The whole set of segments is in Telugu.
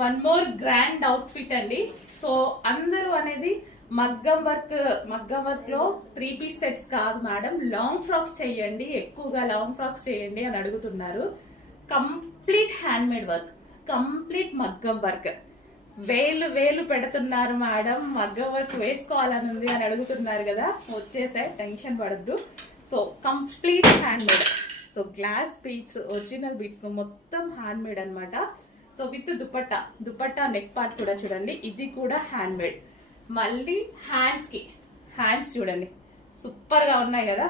వన్ మోర్ గ్రాండ్ అవుట్ఫిట్ అండి. సో అందరూ అనేది మగ్గం వర్క్ లో 3 పీస్ సెట్స్ కాదు మేడం, లాంగ్ ఫ్రాక్స్ చేయండి, ఎక్కువగా లాంగ్ ఫ్రాక్స్ చేయండి అని అడుగుతున్నారు. Complete hand made work, complete మగ్గం వర్క్. వేలు పెడుతున్నారు మేడం, మగ్గం వర్క్ వేసుకోవాలని ఉంది అని అడుగుతున్నారు కదా, వచ్చేసే, టెన్షన్ పడద్దు. So complete hand made. So glass beads, original beads మొత్తం హ్యాండ్ మేడ్ అనమాట. So with dupatta neck part కూడా చూడండి, ఇది కూడా హ్యాండ్ మేడ్. మళ్ళీ హ్యాండ్స్ చూడండి, సూపర్ గా ఉన్నాయి కదా,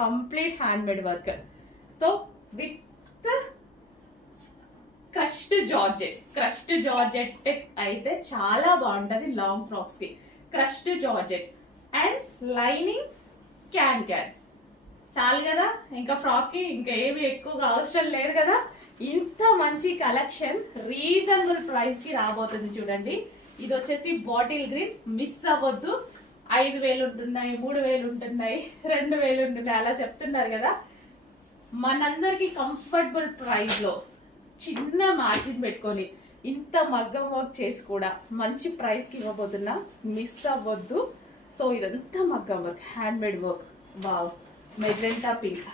complete hand made work. So with crushed georgette అయితే చాలా బాగుంటది లాంగ్ ఫ్రాక్స్ కి. Crushed georgette and lining can చాలు కదా, ఇంకా ఫ్రాక్ కి ఇంకా ఏమి ఎక్కువగా అవసరం లేదు కదా. ఇంత మంచి కలెక్షన్ రీజనబుల్ ప్రైస్ కి రాబోతుంది చూడండి. ఇది వచ్చేసి బాటిల్ గ్రీన్, మిస్ అవ్వద్దు. 5,000 ఉంటున్నాయి, 3,000 ఉంటున్నాయి, 2,000 ఉంటున్నాయి, అలా చెప్తున్నారు కదా. మనందరికి కంఫర్టబుల్ ప్రైస్ లో చిన్న మార్జిన్ పెట్టుకొని ఇంత మగ్గం వర్క్ చేసి కూడా మంచి ప్రైస్ కి ఇవ్వబోతున్నాం, మిస్ అవ్వద్దు. సో ఇదంతా మగ్గం work, hand made work. Wow, magenta pink.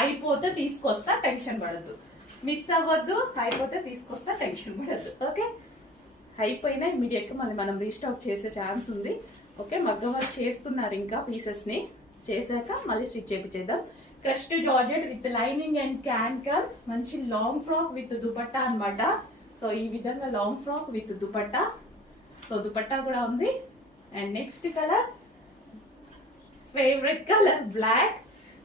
అయిపోతే తీసుకొస్తా, టెన్షన్ పడద్దు. మిస్ అవ్వద్దు, అయిపోతే తీసుకొస్తా, టెన్షన్ పడద్దు. ఓకే, అయిపోయినా ఇమీడియట్ గా మళ్ళీ మనం రీస్టాక్ చేసే ఛాన్స్ ఉంది. ఓకే, మగ్గం వర్క్ చేస్తున్నారు, ఇంకా పీసెస్ ని చేశాక మళ్ళీ స్టిచ్ చేపించేద్దాం. Crushed georgette with lining and can, మంచి లాంగ్ ఫ్రాక్ విత్ దుపట్టా అన్నమాట. సో ఈ విధంగా long frock with dupatta. So dupatta కూడా ఉంది. And next colour, favourite colour black.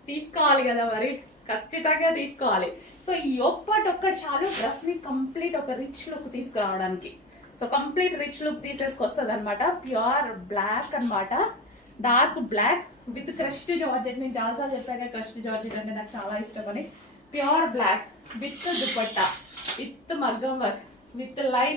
తీసుకోవాలి కదా మరి, ఖచ్చితంగా తీసుకోవాలి. సో ఈ ఒక్కటి చాలు డ్రెస్ ని కంప్లీట్ ఒక రిచ్ లుక్ తీసుకురావడానికి. సో కంప్లీట్ రిచ్ లుక్ తీసేసుకొస్తుంది అనమాట. ప్యూర్ బ్లాక్ అన్నమాట, dark black with crushed georgette. నేను చాలాసార్లు చెప్పాక క్రష్డ్ జార్జెట్ అంటే నాకు చాలా ఇష్టం అని. Pure black with dupatta, with మగ్గం వర్క్, విత్ లైన్